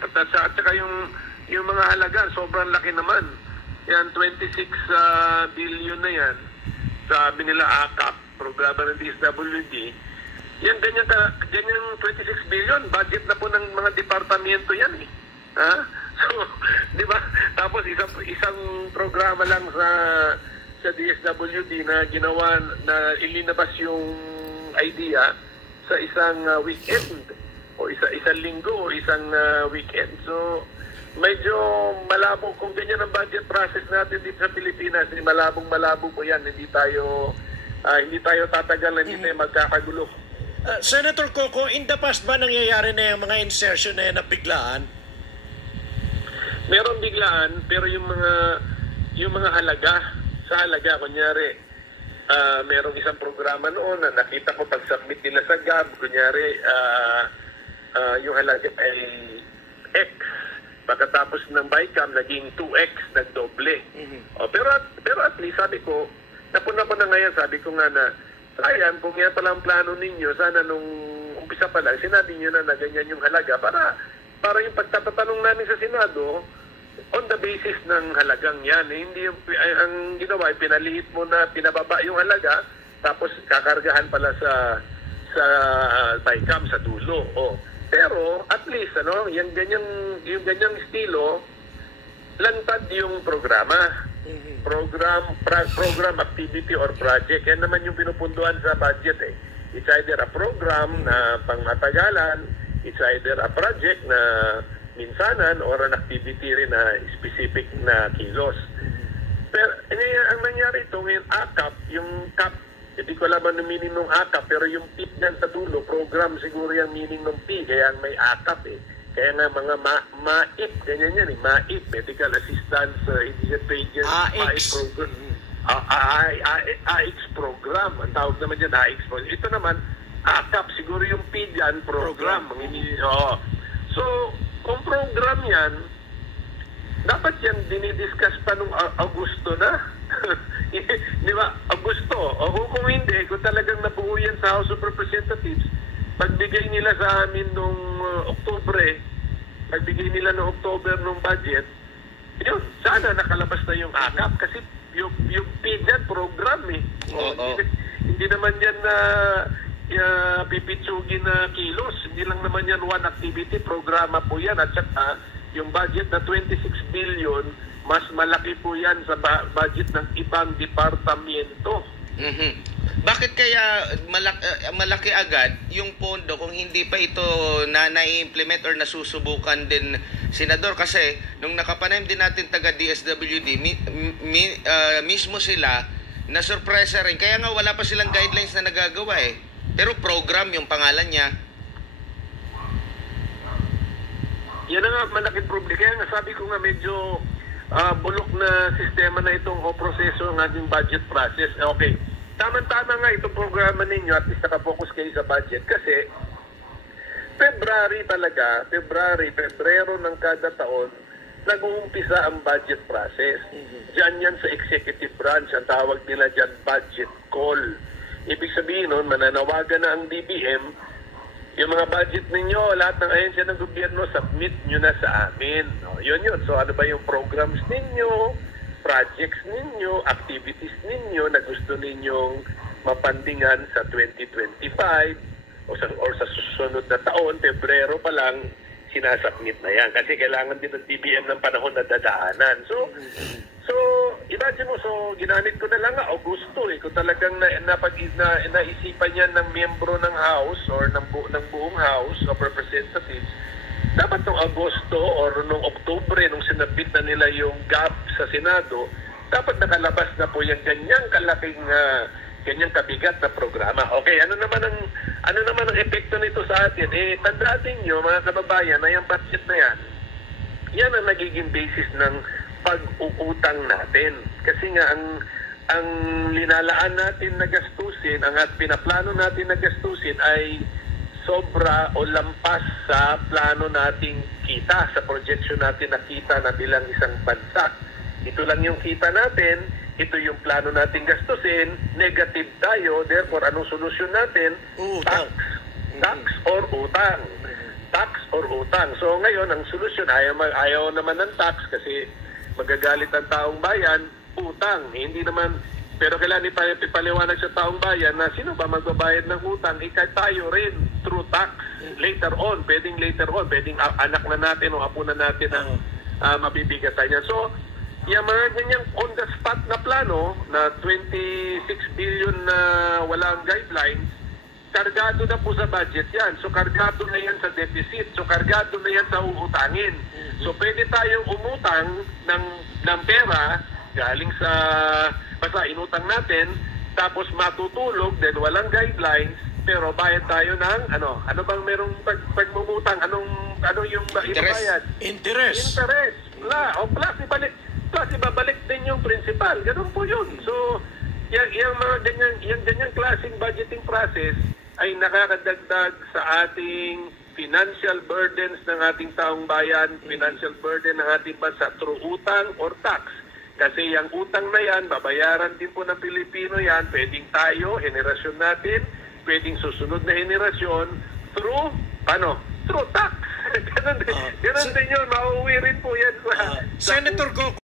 correct. At saka yung mga halaga, sobrang laki naman. Yan, 26 billion na yan. Sabi nila AKAP, programa ng DSWD. Yan, ganyan 26 billion, budget na po ng mga departamento yan eh. Ha? So, di ba? Tapos isang programa lang sa DSWD na ginawa, na ilinabas yung idea sa isang weekend o isang linggo o isang weekend. So, medyo malabo kung ganyan ang budget process natin dito sa Pilipinas. Malabong-malabo po yan. Hindi tayo tatagal, hindi tayo magkakagulo. Senator Coco, in the past ba nangyayari na yung mga insertion na yan na biglaan? Meron biglaan, pero yung mga halaga, sa halaga, kunyari, merong isang programa noon na nakita ko pag-submit nila sa GAB, kunyari, yung halaga ay X. Pagkatapos ng BICAM, naging 2X, nagdoble. Pero at least, sabi ko, napuna ko na ngayon, sabi ko nga na, sayang, kung yan pala ang plano ninyo, sana nung umpisa pa lang, sinabi nyo na ganyan yung halaga para yung pagtatanong namin sa Senado, on the basis ng halagang yan. Hindi ang ginawa, pinaliit mo na, pinababa yung halaga, tapos kakargahan pala sa BICAM sa dulo. Pero at least yung ganyang estilo, lantad yung programa. Program, activity or project. Yan naman yung pinupunduan sa budget eh. It's either a program na pangmatagalan, it's either a project na minsanan or an activity rin na specific na kilos. Pero ang nangyari ito ngayon, AKAP, yung CAP, hindi ko alam ang meaning ng AKAP, pero yung P dyan sa dulo, program siguro yung meaning ng P, kaya may AKAP eh. Kaya nga mga MAIP, ganyan yan eh, MAIP, Medical Assistance Indigent Pages, MAIP program. AIX program, ang tawag naman dyan, AIX program. Ito naman, AKAP, siguro yung P dyan, program. So, kung program yan, dapat yan dinidiscuss pa nung Agosto na. Di ba? Agosto. O kung hindi, kung talagang nabuo yan sa House of Representatives, pagbigay nila sa amin nung Oktubre, pagbigay nila nung October nung budget, yun, sana nakalabas na yung AKAP kasi yung PDAN program eh. Hindi naman yan na pipitsugin na kilos. Hindi lang naman yan one activity, programa po yan. At saka yung budget na 26 billion, mas malaki po yan sa budget ng ibang departamento. Bakit kaya malaki agad yung pondo kung hindi pa ito na-implement or nasusubukan din, Senador? Kasi nung nakapanayam din natin taga DSWD, mismo sila na surpresa rin. Kaya nga wala pa silang guidelines na nagagawa eh. Pero program yung pangalan niya. Yan nga malaking problema. Kaya nga sabi ko nga medyo bulok na sistema na itong proseso ng ating budget process. Okay. Tama-tama nga itong programa ninyo at least nakafocus kayo sa budget kasi Pebrero ng kada taon nag-uumpisa ang budget process. Diyan yan sa executive branch, ang tawag nila dyan budget call. Ibig sabihin nun, mananawagan na ang DBM, yung mga budget ninyo, lahat ng ahensya ng gobyerno, submit nyo na sa amin. Yun. So ano ba yung programs ninyo, projects ninyo, activities ninyo na gusto ninyong mapandingan sa 2025 or sa susunod na taon, Pebrero pa lang, sinasubmit na yan. Kasi kailangan din ng DBM ng panahon na dadaanan. So, imagine mo, ginamit ko na lang Augusto eh. Kung talagang naisipan yan ng miyembro ng House or ng buong House of Representatives, dapat nung Agosto or nung Oktubre, nung sinabit na nila yung GAP sa Senado, dapat nakalabas na po yung ganyang kalaking, ganyang kabigat na programa. Okay, ano naman ang epekto nito sa atin? Tandaan niyo mga kababayan na yung budget na yan ang nagiging basis ng pag-uutang natin. Kasi nga ang linalaan natin na gastusin, ang pinaplano natin na gastusin ay sobra o lampas sa plano nating kita, sa projection natin na kita na bilang isang bansa. Ito lang yung kita natin, ito yung plano nating gastusin, negative tayo, therefore anong solusyon natin? Tax or utang. tax or utang. So ngayon, ang solusyon, ayaw naman ng tax kasi magagalit ang taong bayan, utang. Hindi naman, pero kailangan ipaliwanag sa taong bayan na sino ba magbabayad ng utang? Tayo rin through tax. Later on, pwedeng anak na natin o apo na natin ang mabibigatan niya. So, yung mga ganyang on-the-spot na plano na 26 billion na walang guidelines, kargado na po sa budget yan. So, kargado na yan sa deficit. So, kargado na yan sa uutangin. So, pwede tayong umutang ng pera galing sa basta inutang natin, tapos matutulog, then walang guidelines, pero bayad tayo ng ano bang merong pagmumutang, ano yung ibabayad? Interest. Wala. O plus ibabalik din yung principal. Ganun po yun. So, yung mga ganyang klaseng budgeting process ay nakakadagdag sa ating financial burdens ng ating taong bayan, financial burden ng ating bansa through utang or tax. Kasi yung utang na yan, babayaran din po ng Pilipino yan, pwedeng tayo, henerasyon natin, pwedeng susunod na henerasyon, through tax. Ganun din yun, mauuwi rin po yan sa Senator Coco,